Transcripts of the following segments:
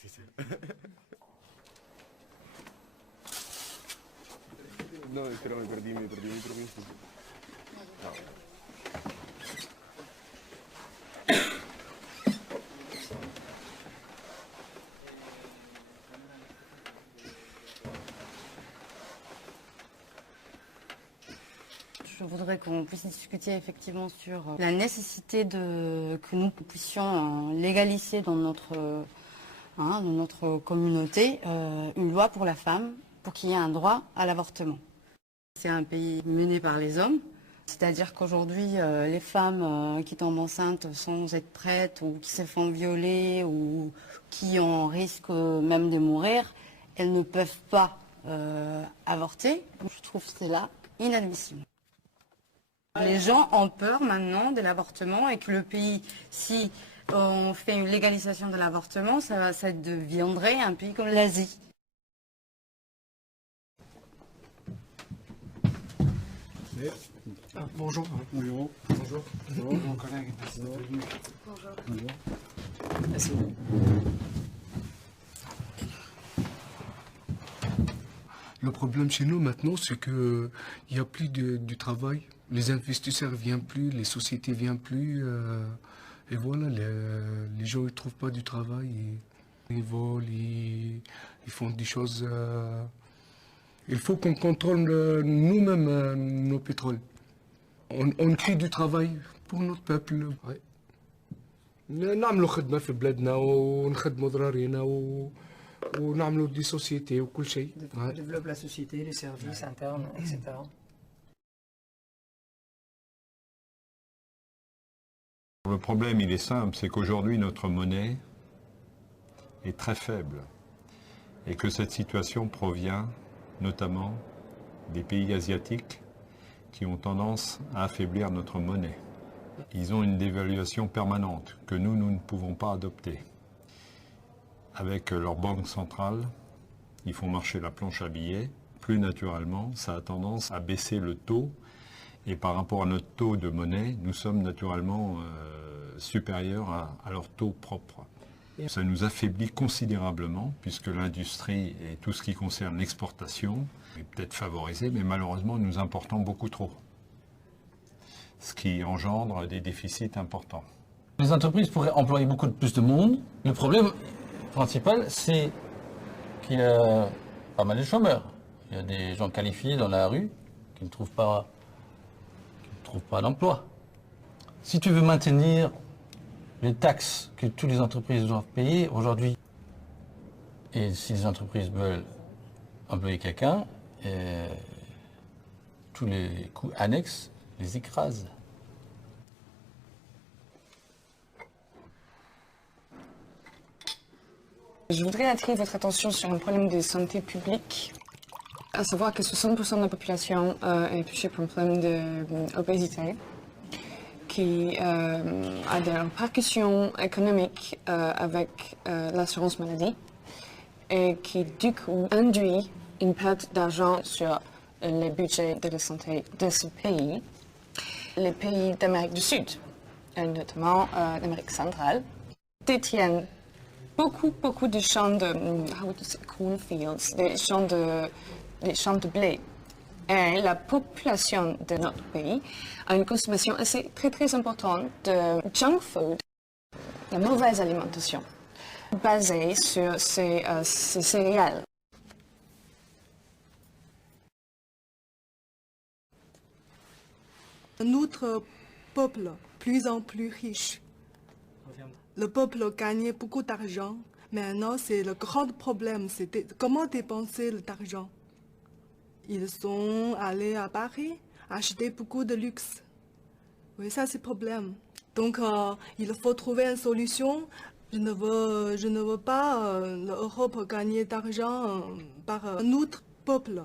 Sí, sí. No, espera, me perdí mi permiso. No. Je voudrais qu'on puisse discuter effectivement sur la nécessité que nous puissions légaliser dans notre communauté une loi pour la femme, pour qu'il y ait un droit à l'avortement. C'est un pays mené par les hommes, c'est-à-dire qu'aujourd'hui, les femmes qui tombent enceintes sans être prêtes ou qui se font violer ou qui en risquent même de mourir, elles ne peuvent pas avorter. Je trouve cela inadmissible. Les gens ont peur maintenant de l'avortement et que le pays, si on fait une légalisation de l'avortement, ça deviendrait un pays comme l'Asie. Ah, bonjour. Bonjour. Bonjour. Bonjour. Mon collègue, merci d'être venu. Bonjour. Bonjour. Merci. Le problème chez nous maintenant, c'est qu'il n'y a plus du travail. Les investisseurs ne viennent plus, les sociétés ne viennent plus. Et voilà, les gens ne trouvent pas du travail. Ils volent, ils font des choses. Il faut qu'on contrôle nous-mêmes nos pétroles. On crée du travail pour notre peuple. Ouais. نعملوا خدمة في بلادنا ونخدموا ضرارينا ونعملوا دي سوسيتي وكل شيء. On développe la société, les services internes, etc. Le problème, il est simple, c'est qu'aujourd'hui, notre monnaie est très faible et que cette situation provient notamment des pays asiatiques qui ont tendance à affaiblir notre monnaie. Ils ont une dévaluation permanente que nous ne pouvons pas adopter. Avec leur banque centrale, ils font marcher la planche à billets. Plus naturellement, ça a tendance à baisser le taux. Et par rapport à notre taux de monnaie, nous sommes naturellement supérieurs à leur taux propre. Ça nous affaiblit considérablement, puisque l'industrie et tout ce qui concerne l'exportation est peut-être favorisé, mais malheureusement, nous importons beaucoup trop. Ce qui engendre des déficits importants. Les entreprises pourraient employer beaucoup plus de monde. Le problème principal, c'est qu'il y a pas mal de chômeurs. Il y a des gens qualifiés dans la rue qui ne trouvent pas d'emploi. Si tu veux maintenir les taxes que toutes les entreprises doivent payer aujourd'hui, et si les entreprises veulent employer quelqu'un, tous les coûts annexes les écrasent. Je voudrais attirer votre attention sur un problème de santé publique, à savoir que 60% de la population est touchée par un problème d'obésité, qui a des répercussions économiques avec l'assurance maladie et qui du coup induit une perte d'argent sur les budgets de la santé de ce pays. Les pays d'Amérique du Sud, et notamment d'Amérique centrale, détiennent beaucoup de champs de cornfields, des champs de blé. Et la population de notre pays a une consommation très importante de junk food, la mauvaise alimentation, basée sur ces céréales. Notre peuple, plus en plus riche. Le peuple gagnait beaucoup d'argent. Maintenant, c'est le grand problème. C'était comment dépenser l'argent. Ils sont allés à Paris acheter beaucoup de luxe. Oui, ça c'est le problème. Donc, il faut trouver une solution. Je ne veux pas l'Europe gagner d'argent par notre peuple.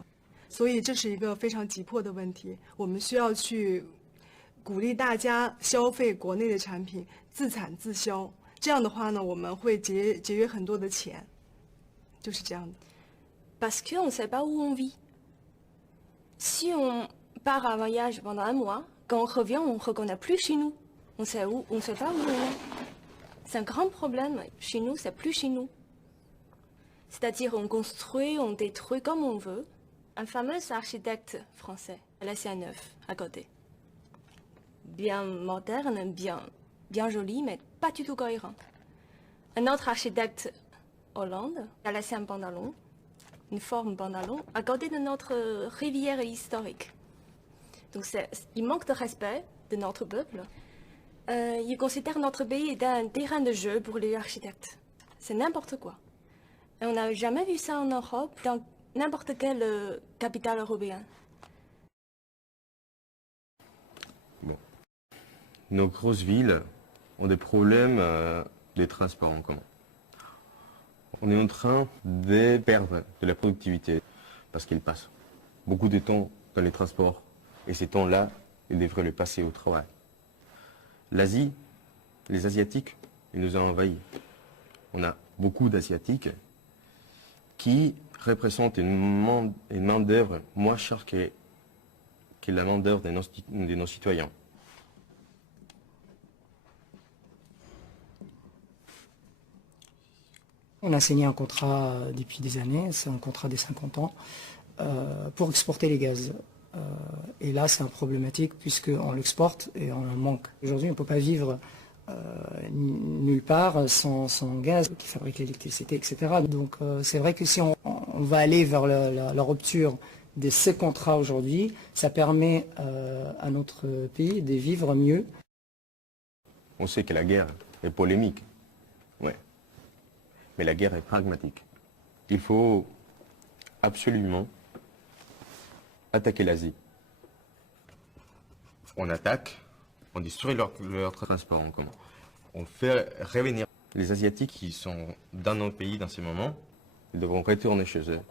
所以这是一个非常急迫的问题，我们需要去鼓励大家消费国内的产品，自产自销。这样的话呢，我们会节约很多的钱，就是这样的。Parce qu'on ne sait pas où on vit. Si on part à un voyage pendant un mois, quand on revient, on ne reconnaît plus chez nous. On sait pas où on est. C'est un grand problème. Chez nous, c'est plus chez nous. C'est-à-dire on construit, on détruit comme on veut. Un fameux architecte français, Alessandro Neuf, à côté. Bien moderne, bien joli, mais pas du tout cohérent. Un autre architecte Hollande, a laissé un pantalon, une forme pantalon, à côté de notre rivière historique. Donc il manque de respect de notre peuple. Il considère notre pays est un terrain de jeu pour les architectes. C'est n'importe quoi. Et on n'a jamais vu ça en Europe, dans n'importe quelle capitale européenne. Bon. Nos grosses villes ont des problèmes de transport en commun. On est en train de perdre de la productivité parce qu'ils passent beaucoup de temps dans les transports et ces temps-là, ils devraient le passer au travail. L'Asie, les Asiatiques, ils nous ont envahis. On a beaucoup d'Asiatiques qui représentent une main-d'œuvre moins chère que la main-d'œuvre de nos citoyens. On a signé un contrat depuis des années, c'est un contrat des 50 ans, pour exporter les gaz. Et là, c'est un problématique puisqu'on l'exporte et on en manque. Aujourd'hui, on ne peut pas vivre nulle part sans gaz qui fabrique l'électricité, etc. Donc c'est vrai que si on va aller vers la rupture de ces contrats aujourd'hui, ça permet à notre pays de vivre mieux. On sait que la guerre est polémique, ouais. Mais la guerre est pragmatique. Il faut absolument attaquer l'Asie. On attaque, on détruit leur transport en commun. On fait revenir les Asiatiques qui sont dans nos pays dans ces moments. Ils devront retourner chez eux.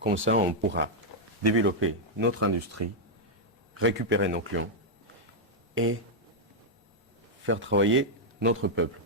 Comme ça, on pourra développer notre industrie, récupérer nos clients et faire travailler notre peuple.